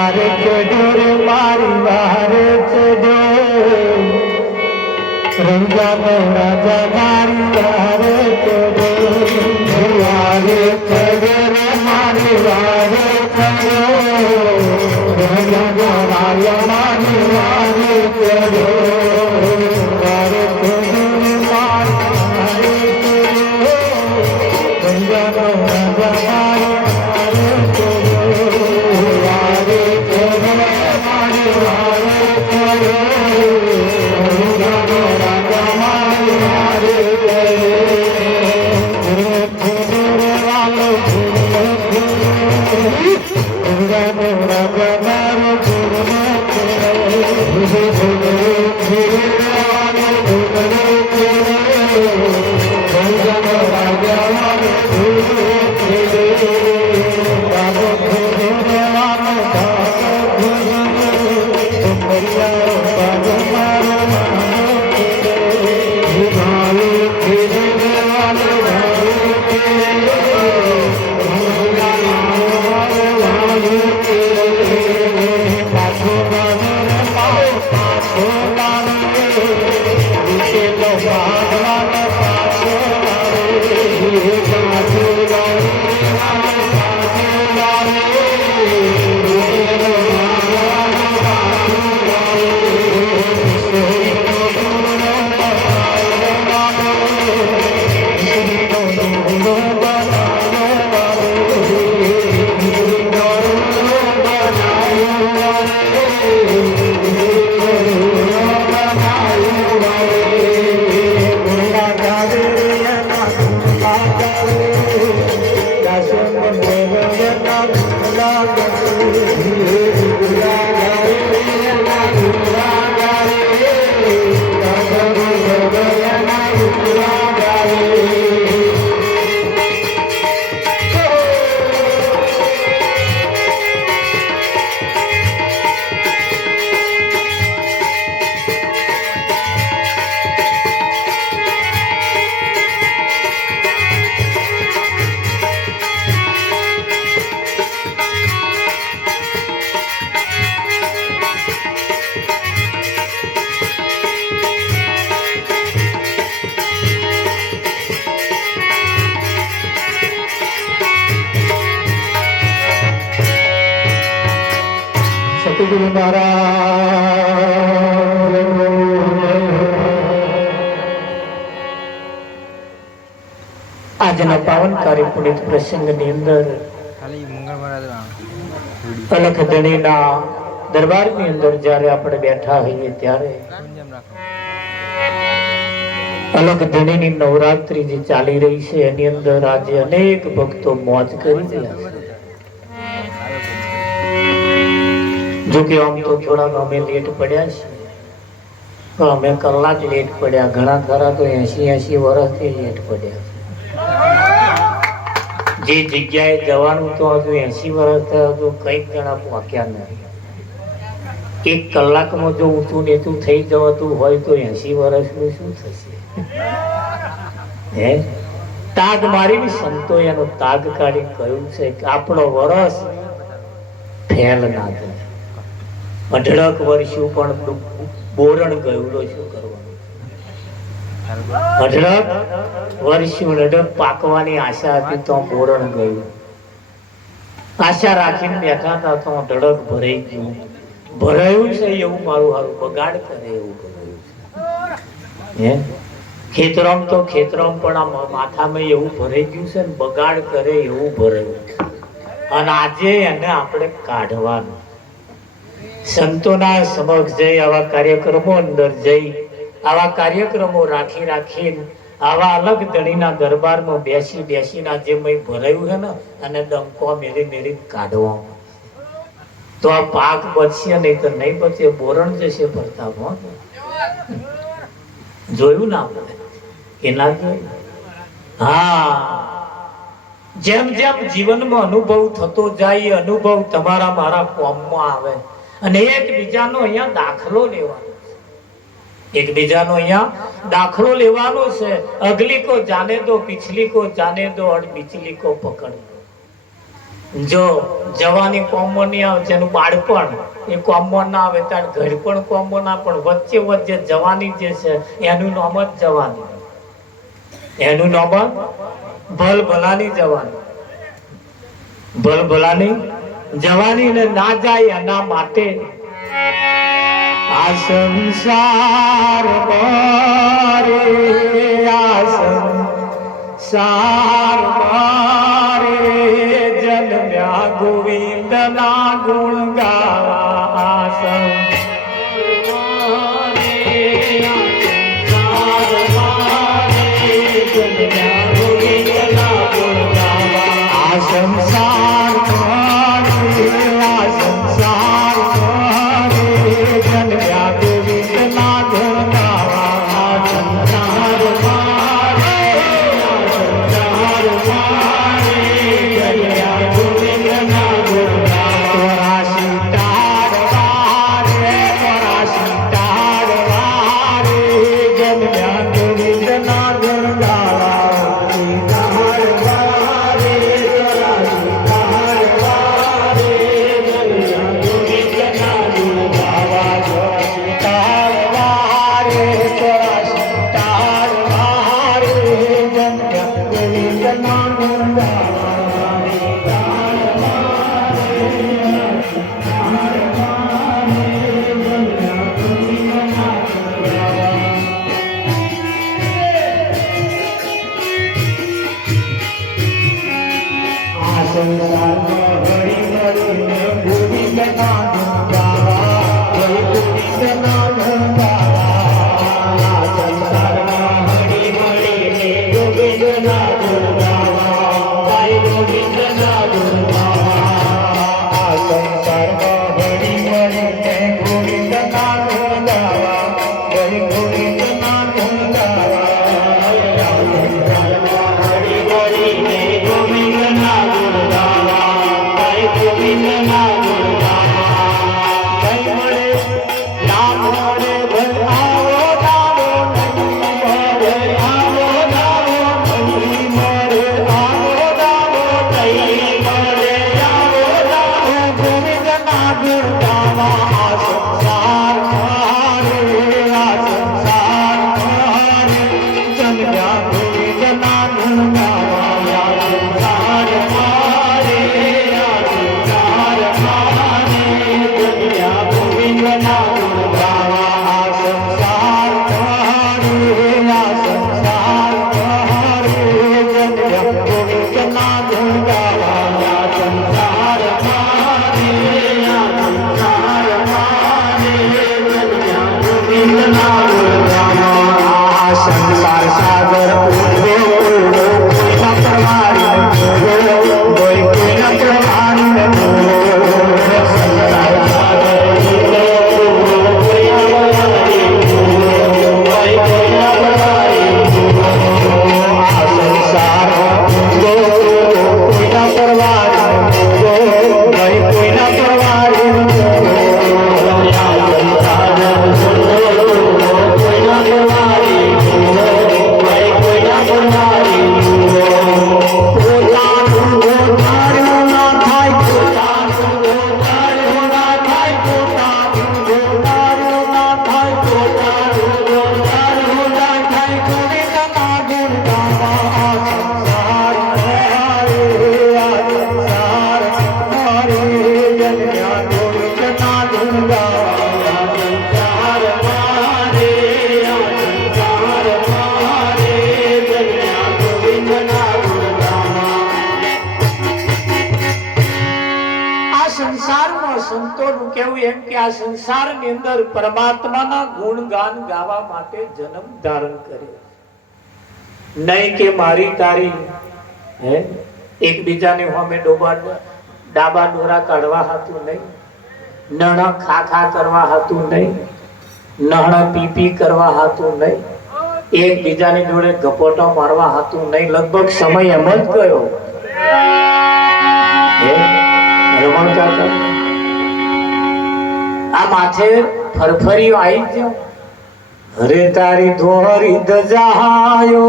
વારે ચડ્યો મારી વારે ચડ્યો રંજાનો રાજા મારી વારે ચડ્યો વારે ચડ્યો મારી વારે ચડ્યો રંજાનો રાજા મારી વારે ચડ્યો વારે ચડ્યો મારી વારે ચડ્યો રંજાનો રાજા સતગુરુ મહારાજ આજના પાવનકારી પુનિત પ્રસંગની અંદર અલખ ધણીના દરબારની અંદર જ્યારે આપણે બેઠા હોઈએ ત્યારે અલખ ધણીની નવરાત્રી જે ચાલી રહી છે એની અંદર આજે અનેક ભક્તો મોજ કરી રહ્યા છે. જો કે આમ તો થોડા અમે લેટ પડ્યા છે, પણ અમે કલાક લેટ પડ્યા. ઘણા ખરા તો 80 વર્ષથી લેટ પડ્યા. જે જગ્યાએ જવાનું તો હજુ 80 વર્ષ થયા, હજુ કઈક જણા પહોંચ્યા નથી. 1 કલાકમાં જો ઊંચું નીચું થઈ જવાતું હોય તો 80 વર્ષનું શું થશે? હે તાગ મારી સંતો એનો તાગ કાઢી કહ્યું છે કે આપણો વરસ ફેલ ના થાય. અઢળક વર્ષું પણ બોરણ ગયું શું કરવાનું? અઢળક વર્ષું અઢળક પાકવાની આશા હતી તો બોરણ ગયું. આશા રાખીને બેઠા હતા તો અઢળક ભરાઈ ગયું. ભરાયું છે એવું મારું હારું બગાડ કરે એવું ભરાયું છે. ખેતરામ તો ખેતરામ પણ આ માથામાં એવું ભરાઈ ગયું છે ને બગાડ કરે એવું ભરાયું છે. અને આજે એને આપણે કાઢવાનું. સંતોના સમક્ષ જઈ આવા કાર્યક્રમો અંદર જઈ આવા કાર્યક્રમો રાખીને આવા અલગ ધણીના દરબારમાં બેસીને જે મેં ભરાયું છે ને અને ડંકો મેરી કાઢવામાં તો આ પાક બચશે નહીં તો નહીં બચે, બોરણ જશે પ્રતાપમાં. જોયું ના આપણે એના જોયું. હા, જેમ જેમ જીવનમાં અનુભવ થતો જાય અનુભવ તમારા મારા કોમમાં આવે અને એકબીજાનો અહીંયા દાખલો લેવાનો છે. એકબીજાનો અહીંયા દાખલો લેવાનો છે. અગલી કો જાને દો, પિછલી કો જાને દો और बिचली को पकड़ लो. જો જવાની કોમો નહીં આવે, જેનું બાળપણ એ કોમો ના આવે, ત્યારે ઘર પણ કોમો ના, પણ વચ્ચે વચ્ચે જવાની જે છે એનું નામ જ જવાની, એનું નામ ભલ ભલાની જવાની, ભલ ભલાની જવાની ને ના જાય એના માટે આ સંસાર મારે, આ સંસાર મારે જન્મ્યા ગોવિંદ ના ગુણ ગાવા, આ સંસાર મારે જન્મ્યા ગોવિંદ ના ગુણ ગાવા, આ સંસાર મારે, આ સંસાર મારે જન્મ્યા ગોવિંદ ના ગુણ ગાવા, આ સંસાર મારે, આ સંસાર મારે જન્મ્યા ગોવિંદ ના ગુણ ગાવા, સીતાર વારે, સીતાર વારે જન્મ્યા ગોવિંદ ના ગુણ ગાવા, સીતાર વારે, સીતાર વારે જન્મ્યા ગોવિંદ ના ગુણ ગાવા, સીતાર વારે, સીતાર વારે જન્મ્યા ગોવિંદ ના ગુણ ગાવા, સીતાર વારે, સીતાર વારે જન્મ્યા ગોવિંદ ના ગુણ ગાવા. આ સંસારમાં હળી મળીને ગોવિંદ ના ગુણ ગાવા, ગોવિંદ ના ગુણ ગાવા, આ સંસારમાં હળી મળીને ગોવિંદ ના ગુણ ગાવા, ગોવિંદ ના ગુણ ગાવા, આ સંસારમાં હળી મળીને ગોવિંદ ના ગુણ ગાવા, ગોવિંદ ના ગુણ ગાવા, આ સંસારમાં હળી મળીને ગોવિંદ ના ગુણ ગાવા, ગોવિંદ ના ગુણ ગાવા, કઈ મળે ના મળે ભલ આવો દાવો નહીં મળે, આવો દાવો નહીં મળે, આવો દાવો નહીં મળે, આવો દાવો ગોવિંદ ના ગુણ ગાવા, આ સંસાર મારે, આ સંસાર મારે જન્મ્યા ગોવિંદ ના ગુણ ગાવા, આ સંસાર મારે, આ સંસાર મારે જન્મ્યા ગોવિંદ ના ગુણ ગાવા, આ સંસાર મારે, આ સંસાર મારે જન્મ્યા ગોવિંદ ના ગુણ ગાવા, આ સંસાર મારે, આ સંસાર મારે જન્મ્યા ગોવિંદ ના ગુણ ગાવા, આ સંસાર સાગર ઉડવો ઉડવો કોઈના પ્રમાણે ઉડવો, કોઈ કોઈના પ્રમાણે ઉડવો, સંસાર સાગર ઉડવો ઉડવો કોઈના પ્રમાણે ઉડવો, કોઈ કોઈના પ્રમાણે ઉડવો, આ સંસાર ઉડવો ઉડવો કોઈના પ્રમાણે ઉડવો, કોઈ કોઈના પ્રમાણે ઉડવો, આ સંસાર ઉડવો ઉડવો કોઈના પ્રમાણે ઉડવો, કોઈ કોઈના પ્રમાણે ઉડવો, પોતાનું ગોતાર્યું ના થાય, પોતાનું ગોતાર્યું ના થાય, પોતાનું ગોતાર્યું ના થાય, પોતાનું ગોતાર્યું ના થાય, ગોવિંદ ના ગુણ ગાવા, આ સંસાર મારે, આ સંસાર મારે જન્મ્યા ગોવિંદ ના ગુણ ગાવા, આ સંસાર મારે, આ સંસાર મારે જન્મ્યા ગોવિંદ ના ગુણ ગાવા. આ સંસારમાં સંતોનું કહેવું એમ કે આ સંસારની અંદર પરમાત્માના ગુણગાન ગાવા માટે જન્મ ધારણ કર્યો, નહીં કે મારી તારી હે એકબીજાને સામે ડાબા ડોરા કાઢવા હાતું નહીં, નણા ખા કરવા હાતું નહીં, નહણા પીપી કરવા હાતું નહીં, એકબીજાની જોડે ગપોટો મારવા હાતું નહીં. લગભગ સમય એમ જ ગયો હે રમણ કાકા, આ માથે ફરફરીઓ આવી ગયો, હરે તારી ધોરી દજાયો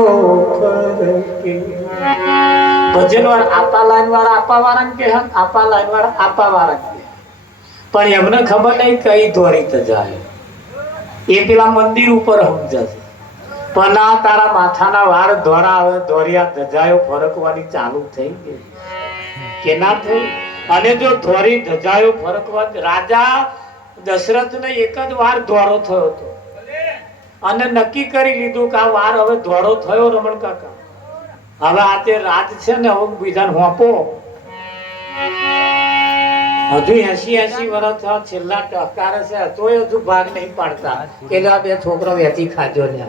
ફરકે ભજન વાળા આપા લાઈન વાળા આપા વાળા કે આપા લાઈન વાળા આપા વાળા કે, પણ એમને ખબર નહીં કઈ ધોરી તજાય. એ પેલા મંદિર ઉપર સમજે છે, પણ આ તારા માથાના વાળ ધોરા આવે, ધોરિયા ધજાયો ફરકવાની ચાલુ થઈ ગઈ કે ના થઈ? અને જો ધોરી ધજાયો ફરકવા, રાજા દશરથને એક જ વાર ધોરો થયો હતો અને નક્કી કરી લીધું કે આ વાર હવે ધોરો થયો રમણ કાકા, હવે આ તે રાજ છે ને હવે બીજાને હોપો. હજુ 80 વર્ષ થયા, છેલ્લા ટકારે છે, તોય હજુ ભાગ નહીં પાડતા કે આ બે છોકરો વેચી ખાજો ને.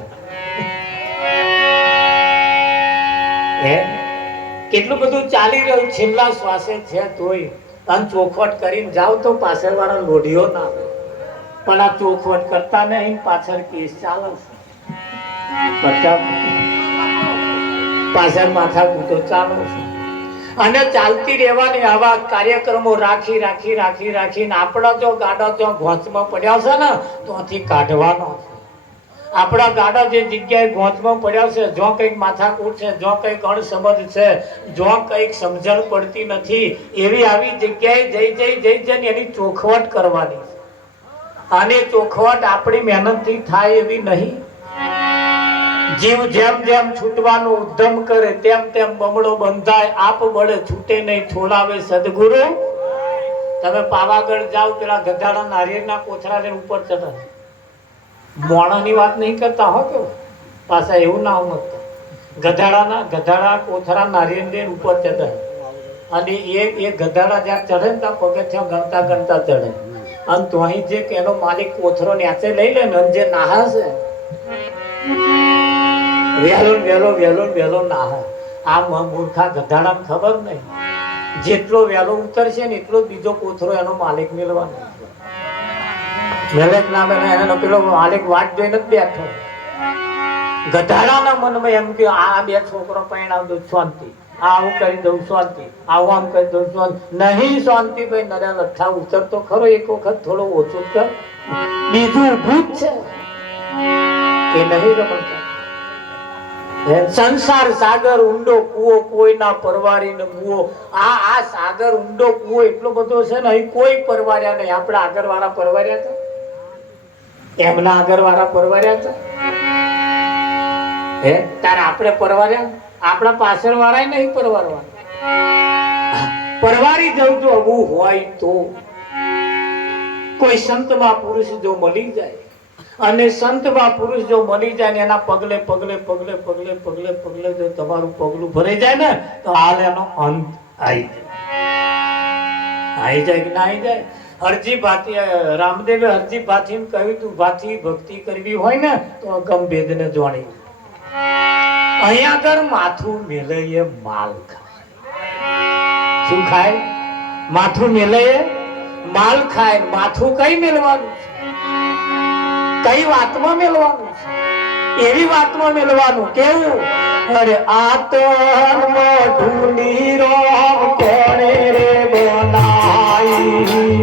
કેટલું બધું ચાલી રહ્યું, છેલ્લા શ્વાસે છે તોય અને ચોખવટ કરીને જાવ તો પાછળ વાળા લોઢીઓ ના આવે, પણ આ ચોખવટ કરતા નહીં, પાછળ કેસ ચાલે છે, પાછળ માથા કૂટો ચાલે છે. અને ચાલતી રહેવાની આવા કાર્યક્રમો રાખી રાખી રાખી રાખીને આપણા જો ગાડા જો ઘોંચમાં પડ્યા છે ને ત્યાંથી કાઢવાનો છે. આપણા ગાડા જે જગ્યાએ ઘોંચમાં પડ્યા છે, જો કંઈક માથાકૂટ છે, જો કંઈક અણસમજ છે, જો કંઈક સમજણ પડતી નથી, એવી આવી જગ્યાએ જઈ જઈને એની ચોખવટ કરવાની છે. અને ચોખવટ આપણી મહેનતથી થાય એવી નહીં. જીવ જેમ જેમ છૂટવાનું ઉદ્યમ કરે તેમ તેમ બમણો બંધાય, આપ બળે છૂટે નહીં છોડાવે સદગુરુ. તમે પાવાગઢ જાઓ, પેલા ગધાડા નારિયેળના કોથળા લઈને ઉપર ચડે, મોણાની વાત નહીં કરતા હો કે પાછા એવું ના સમજતા. ગધાડા કોથળા નારિયેળ લઈને ઉપર ચડે અને એ ગધાડા જ્યાં ચડે ને ત્યાં પગથિયાં ગણતા ગણતા ચડે અને તો અહીં જે એનો માલિક કોથળો ન્યાચે લઈ લે ને જે નાહે છે વેલો નાહે. આ મૂર્ખા ગધાડાને ખબર નહીં, જેટલો વેલો ઉતરશે ને એટલો બીજો કોથળો એનો માલિક મેળવાનો. મેલેક ના બને એનો પેલો માલિક વાટ જોઈને જ બેઠો. ગધાડાના મનમાં એમ કે આ બે છોકરો પરણાવ દઉં શાંતિ, આવું કરી દઉં શાંતિ, આવું આમ કરી દઉં શાંતિ. નહીં શાંતિ ભાઈ, નર્યા લઠ્ઠા ઉતરતો ખરો, એક વખત થોડો ઓછો કર, બીજું ઊભું જ છે એ નહીં રમતા. સંસાર સાગર ઊંડો કૂવો, કોઈના પરવારી ને મુઓ. આ સાગર ઊંડો કૂવો એટલો બધો છે ને, અહીં કોઈ પરવાર્યા નહીં. આપણા આગળ વાળા પરવાર્યા હતા, એમના આગળ વાળા પરવાર્યા હતા. તારે આપણે પરવાર્યા, આપણા પાછળ વાળા નહીં પરવારવા. પરવારી જવું તો આવું હોય તો કોઈ સંતમાં પુરુષ જો મળી જાય, અને સંતમાં પુરુષ જો મળી જાય ને એના પગલે પગલે પગલે પગલે પગલે પગલે જો તમારું પગલું ભરાઈ જાય ને તો હાલ એનો અંત આવી જાય કે ના આવી જાય. હરજી ભાતી, રામદેવે હરજી ભાથીને કહ્યું તું, ભાથી ભક્તિ કરવી હોય ને તો અગમ ભેદને જોણી. અહીંયા આગળ માથું મેલે એ માલ ખાય. શું ખાય? માથું મેલે એ માલ ખાય. માથું કઈ મેળવાનું? કઈ વાતમાં મેળવાનું? એવી વાતમાં મેળવાનું. કેવું? અરે આતન ઢૂંઢી રો કોણે રે બનાઈ,